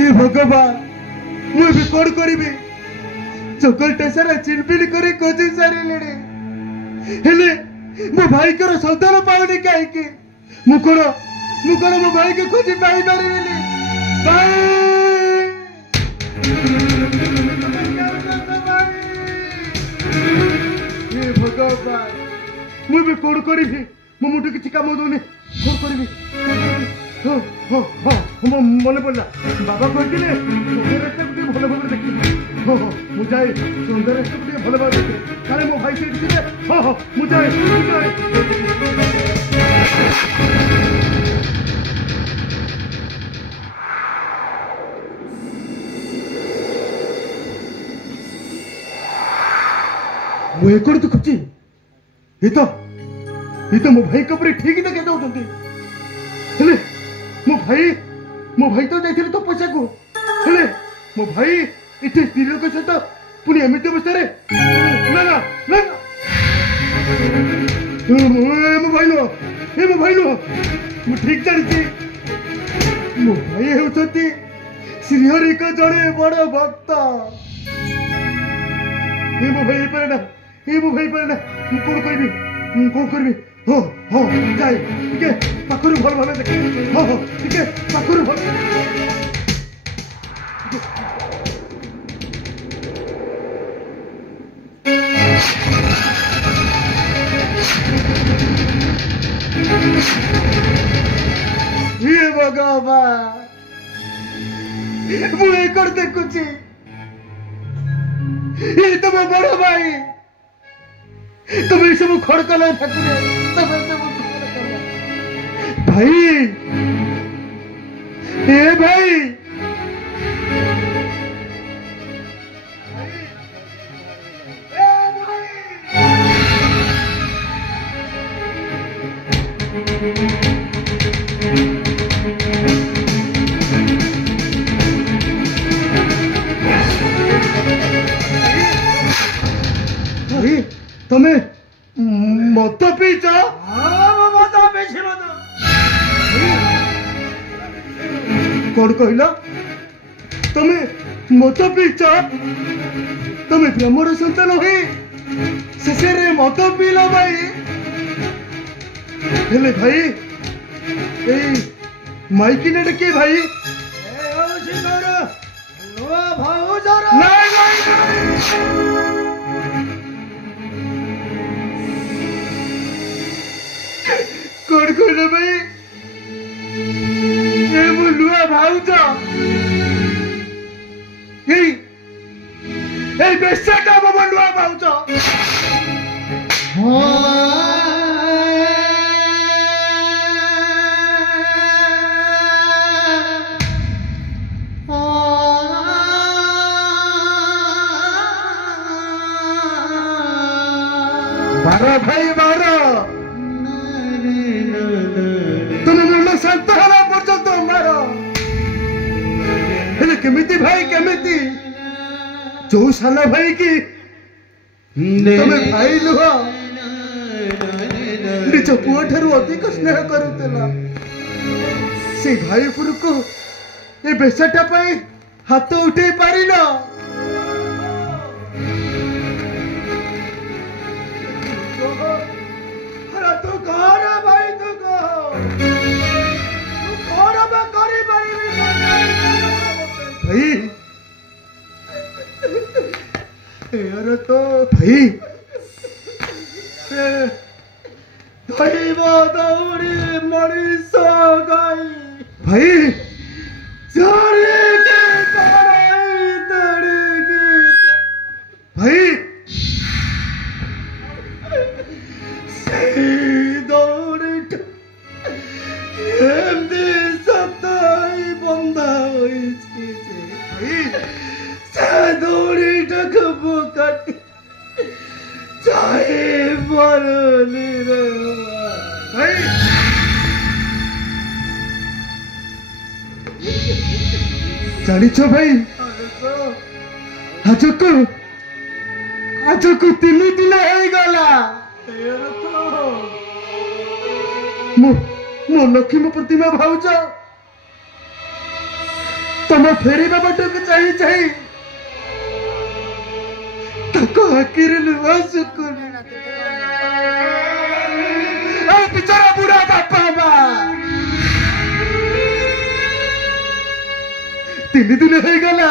हे भगवान मुझे कौन करी चकलटा सारा चिनपिन कर खोजी सारे हेले मो भाई कर सौदान पाऊनी कहीं मु कौन मो भाई को खोजी पाई पारि भगवान मुझे कौन करी मो मुझे किसी काम दौनी कौन करी मन पड़ा बाबा कहते भल भाव देखी मुझे सुंदर भल भाव देखी काले मो भाई से हाँ हाँ मुझे मुझे कौन दुखुची ये तो मो भाई कपड़े ठीक देखे दौरान हेले मो भाई तो जाइए तो पैसा को हेले मो भाई इतने स्त्री लोक सहित पुणी एमती अवस्था ना ना ना मो भाई नुह मु ठीक जानी मो भाई होती श्रीहरि को जड़े बड़ भक्त ये मो भाई पारे ना कौन करबी हाँ हाँ जाए ठीक पाखर भल भाव देखे हाँ हाँ ठीक पाखर भल ये भगवान मुझे कर देखुची ये तो मो बड़ भाई तुम ये सब खड़ कल भाई ए भाई तुम्हें मत पीच कौन कहल तुम्हें मत पीच तुम्हें ब्रह्मर सन्तान हो शेष मत पील भाई हेले भाई माइकी ने किए भाई कौन कहल भाई लुआ भाउज बेसाटा बाबा लुआ भाउज बारो भाई बारो तुम्हें मुझे शांत हवा पर्यंत मारो हेले केमिति भाई केमिति जो साना भाई की तुम्हें भाई लुह निज पुओ ठारू अधिक स्नेह करुला से भाई पुर को ये बेसाटा हाथ उठे पारिल तू कौन भाई तू कौन भाई यार तो भाई दौड़ी मनीष गाई भाई भाई दौड़ी सताई बंधा दौड़ी टकबू काटी चाहे मरनी रे भाई जानिछ भाई आज को 3 दिन हो गला मो लक्ष्मी प्रतिमा भाउज तुम फेरवा बाटक चाही चाही ताको आखिर लुआ सुकुन बिचारा बुढ़ा बापा माँ 3 दिन हो गला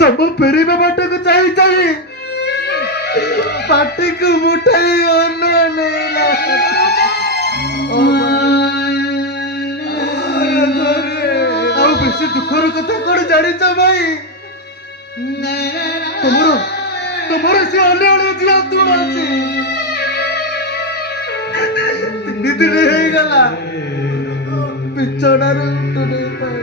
तुम फेरवा बाटक चाही चाही पाटी को मुठाई अन्न लेला बेसी दुखर कथा कौन जानी भाई तुमर से अने अने झिया तुम अच्छी 3 दिन हो गला बिछड़ार भाई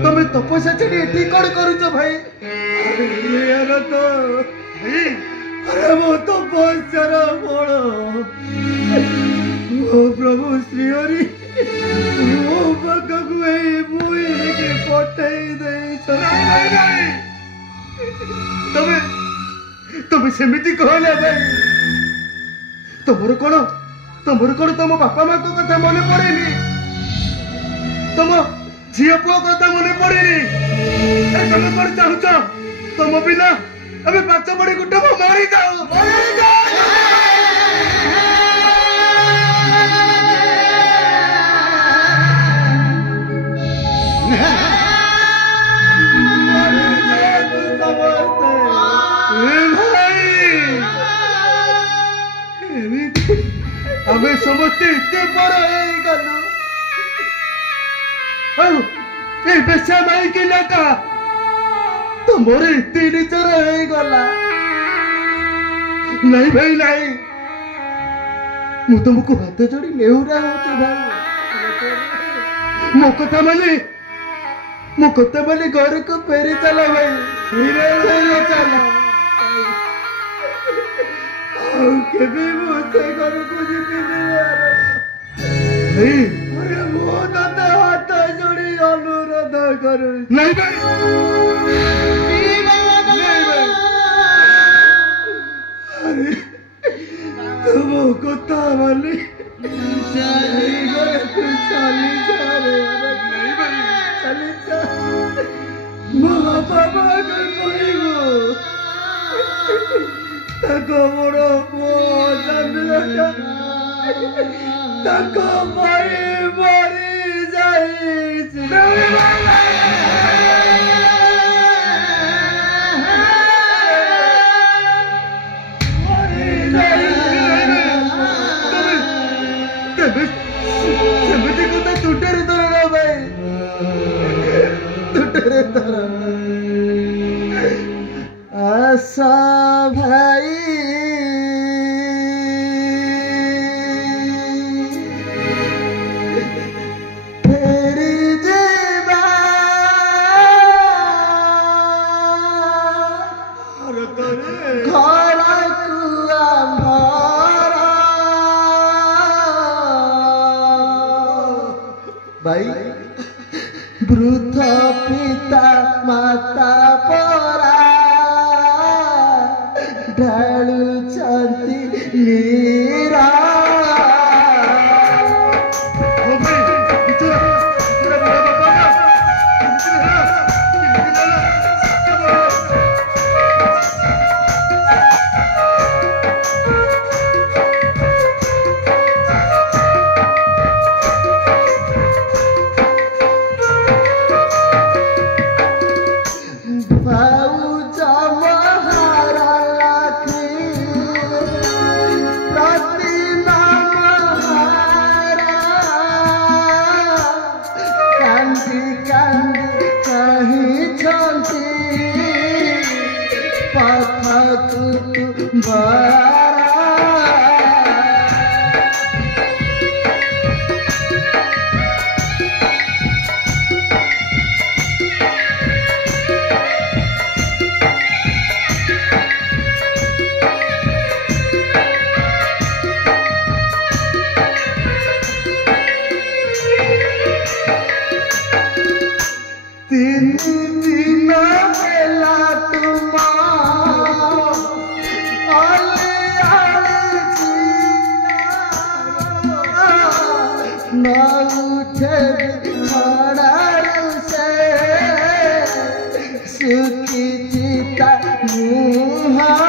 तुम्हें तपस्या छाड़ी एठी कौन करुच भाई तो भाई अरे वो तपस्यार फल ओ प्रभु श्री हरि ओ पाखक मुई पठे तमें सेमिति कहले भाई तुमर कौन तुम बापा माँ को कथा मन पड़ेनी तुम झील पुओ कथा मन पड़ेनी तुम कौन चाहूच तुम बिना अबे 5 बड़ी गुटे मरी जाओ हमें समझते इतने बड़ा है गलू बेचा माई की लगा तो मोरे इतनी निचर है गला नहीं भाई नहीं मु तुमको हाथ जोड़ी नेहुरा होते भाई मो कथा माने घर को फेरी चला भाई फेरी चला केबे मुझे घर को अरे मो दादा हाथ जोड़ी अनुरोध करू नहीं भाई अरे तुम कथा माने चली जा रे नहीं भाई चली जा मो बाबा को कहबो ताको मोरो मो जंगलटा ताको मारी मरी जाई सेमती कथा तुटेरे धर भाई तुटेरे धर आशा भाई फेरी जेबा घर कुआ भाई वृद्ध पिता माता परा ढालुचंती नीरा दिन बेला तुम न उठे छड़ारू से सुखी चिता मुहा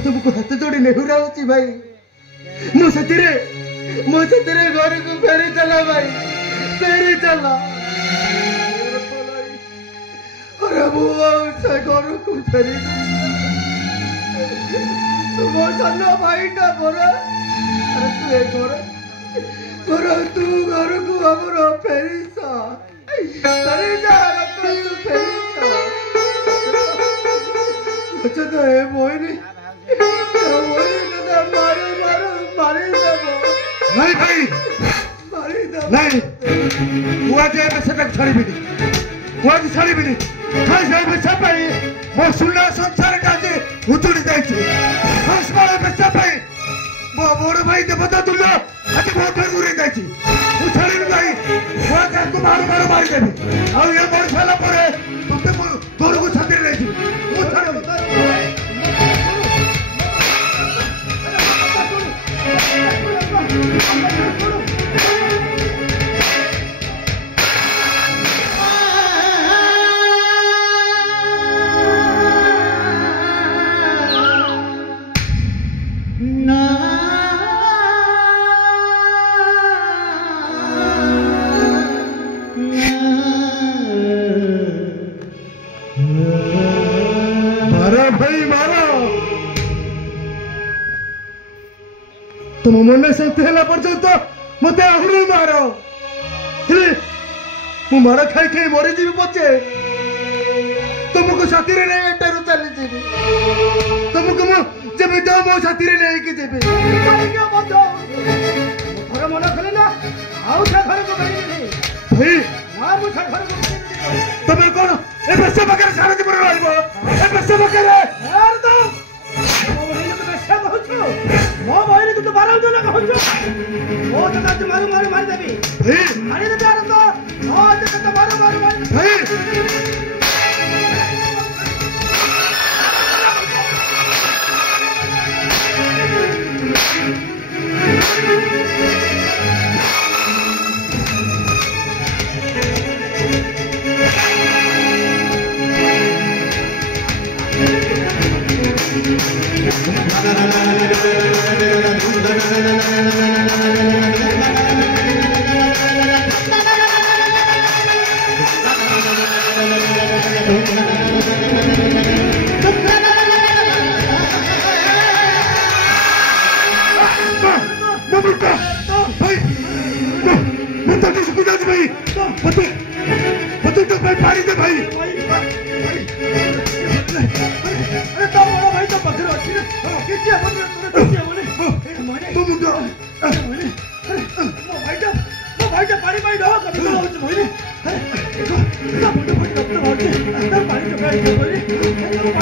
तुमको हाथ जोड़ी नेहुरा होची भाई मो सतीरे घर को फेरी चला भाई फेरी चला अरे वो से घर को फेरी मो सानो भाई टा बोरा अरे तू एक तू घर को हमरो फेरी सा अरे जा तू फेरी सा अच्छा तो है मोहिनी नहीं भाई नहीं वो आज ऐसे तक छड़ी भी नहीं वो आज छड़ी भी नहीं खास है बच्चा भाई वो सुनना संसार का जे उतरी जाए थी खास वाला बच्चा भाई वो बड़े भाई ने बता दूँगा आज बहुत फिर दूरी जाए थी वो छड़ी नहीं भाई वो आज को मारो मारी देवी और ये बड़े साला पड़े तुमने दोनों को छाती नहीं थी वो छड़ी बता तुम मन शक्ति है पर्यंत मत आहरी मार मु मार खाई खाई मरीजी पचे तुमको साथी नहीं एटारू चली जीवी तुमको जब मो साथी नहीं जी घर मन खले ना आउ घर को भाई तुम कौन ए बच्चे बकर सारा जीवन रहबो ए बच्चे बकर यार तो मो भाई तू तो बारह जो ना कहू ओ तो तू मारू देबी मारी दे यार तो ओ तो मारू पानी दे भाई अरे तो बड़ा भाई तो पकड़ अच्छी ना किसी अपन बोले तो मुंडा मोइने अरे वो भाई तो पानी दो कभी तो मोइने अरे देखो मुंडा भाई तो पानी तो मोइने पानी तो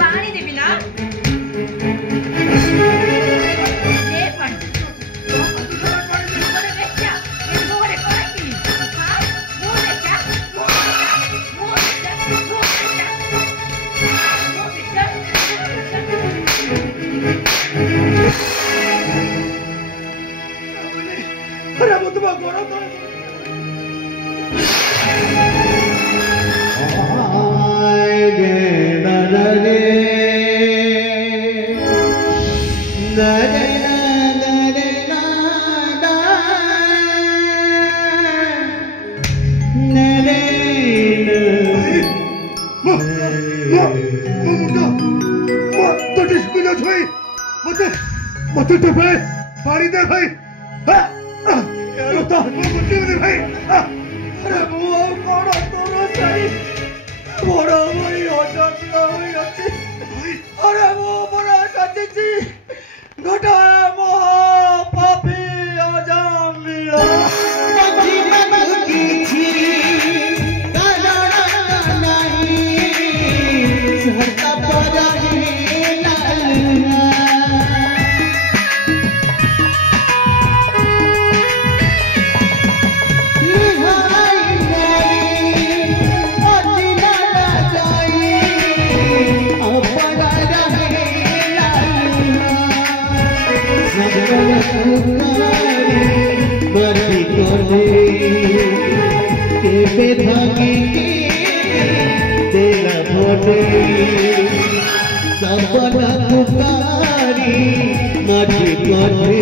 पानी देबी ना अरे वो तो ମୋ ମୁଣ୍ଡ ମୋ ତୋଟି ଶୁଖି ଯାଉଛି ଭାଇ ମତେ ମତେ ତ ଭାଇ ପାଣି ଦେ ଭାଇ ତ ବଞ୍ଚିବନି ଭାଇ ଆରେ ମୁଁ ଆଉ କଣ ତୋର ସେଇ ବଡ଼ ଭାଇ ଅଜାମିଳ ହୋଇଅଛି ଆରେ ମୁଁ ପରା ସାଜିଛି ଗୋଟାଏ ମହାପାପୀ ଅଜାମିଳ କିଛି କାରଣ ନାହିଁ ସତ ପରାହି भागी तेरा भोटे सपना पुकारी माटी कोठे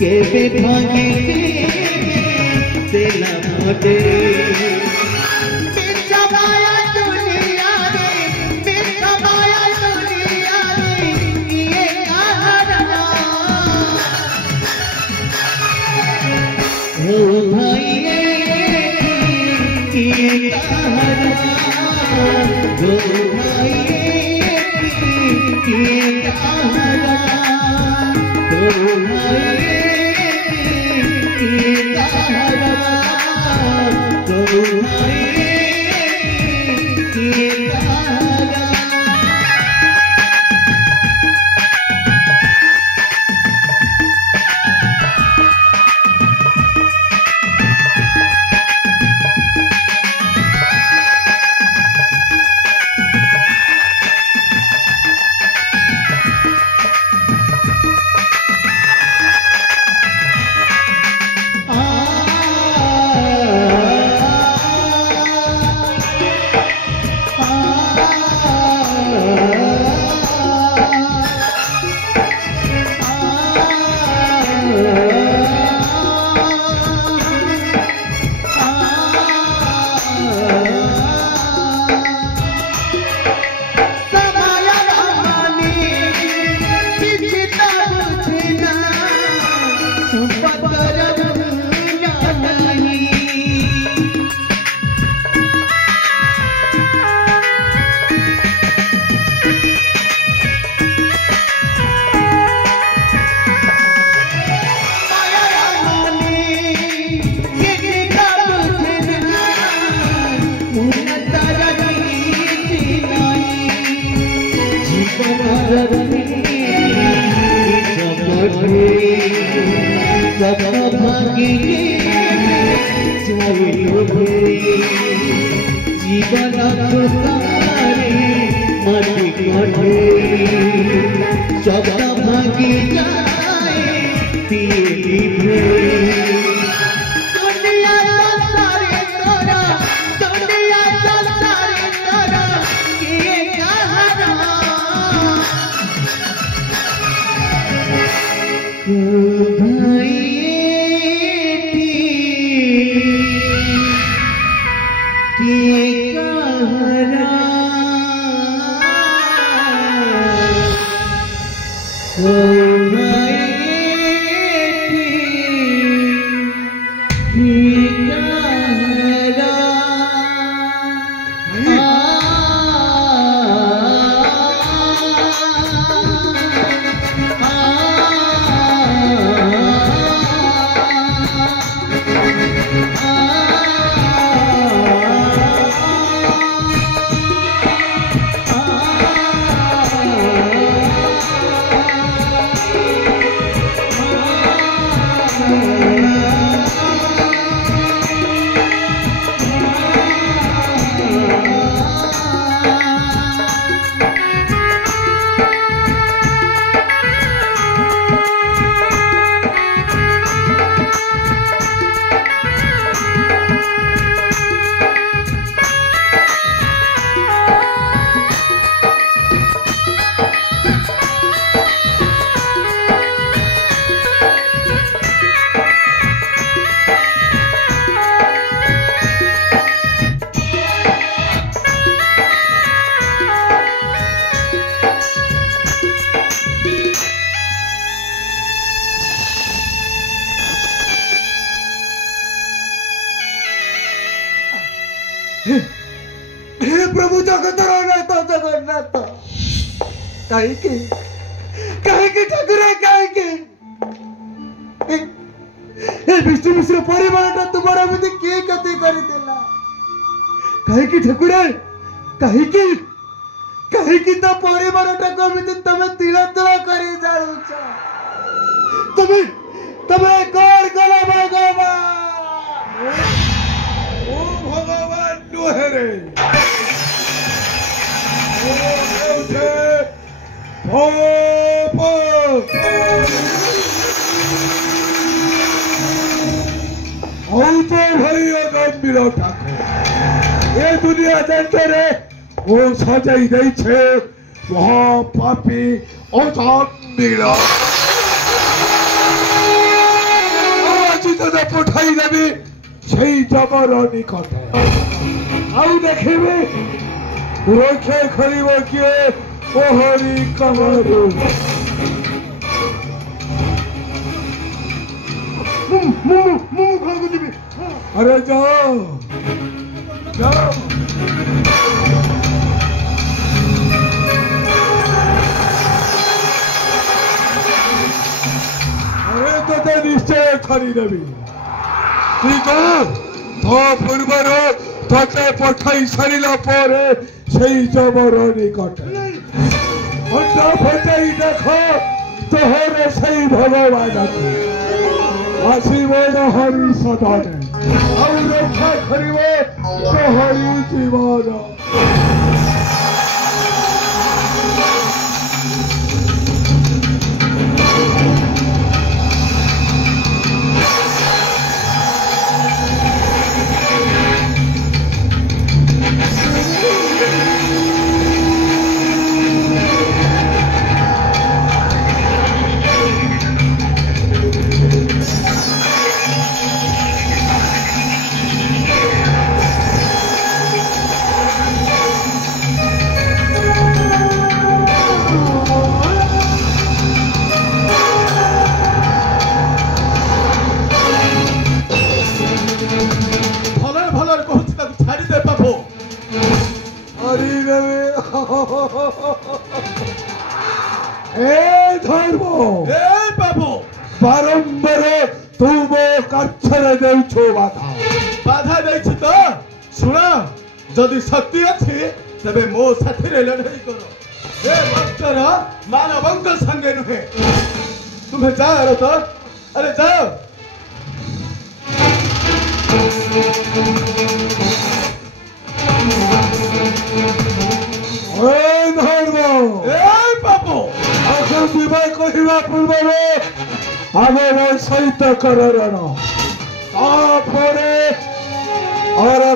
के भागी तेरा भोटे Ah कहीं के ठाकुर कहीं ए विष्णु मिश्र परिवार तुम्हारा एमती किए कति करदेला कहीं ठाकुर कहीं तो परिवार एमती तमें तिल तिल कर जाऊच तुम्हें कौन कला भगवान नुहे रे गंभीर ठाकुर ये दुनिया जानते रे वो सजाई दे महापापी आज तो पठाई देवी से जबर निकटे आउ देखे रक्षा खरीब किए ओहरी कमर अरे जाओ अरे तो निश्चय खरीदेवी ठीक है तो पूर्वर तते पठाई सारा पर से जबर निकटे फटाई देख तोहरे से भगवान आशीर्व हरि सदाने और रक्षा करिवे तोहरी जीवन बारंबार तुम कक्षर बाधा तो शुण जदि शक्ति अच्छी तेरे मो साथी लड़ाई कर मानव संगे नुहे तुम्हें जाओ तो अरे जाओ कहवा पूर्व आगे सहित कर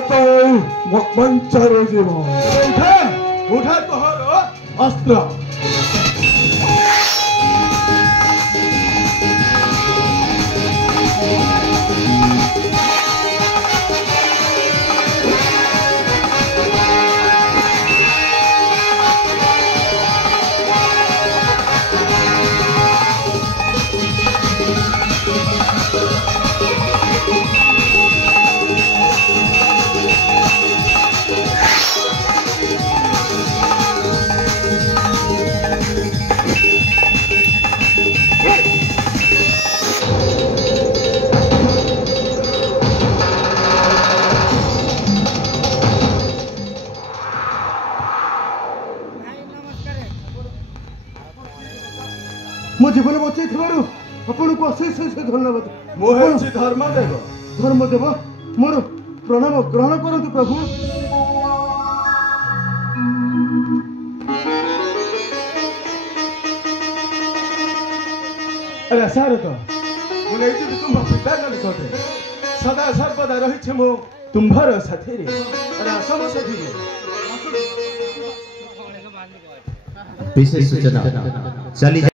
तो मंचर जीव उठा तोहर अस्त्र मो जीवन बचे आपन को अशेष धन्यवाद मोहे धर्मदेव मोर प्रणाम ग्रहण करतु प्रभु अरे सारे तो मुझे तुम पिता निकटे सदा सर्वदा रही मो तुम्हार साथी सम साथी विशेष सूचना चली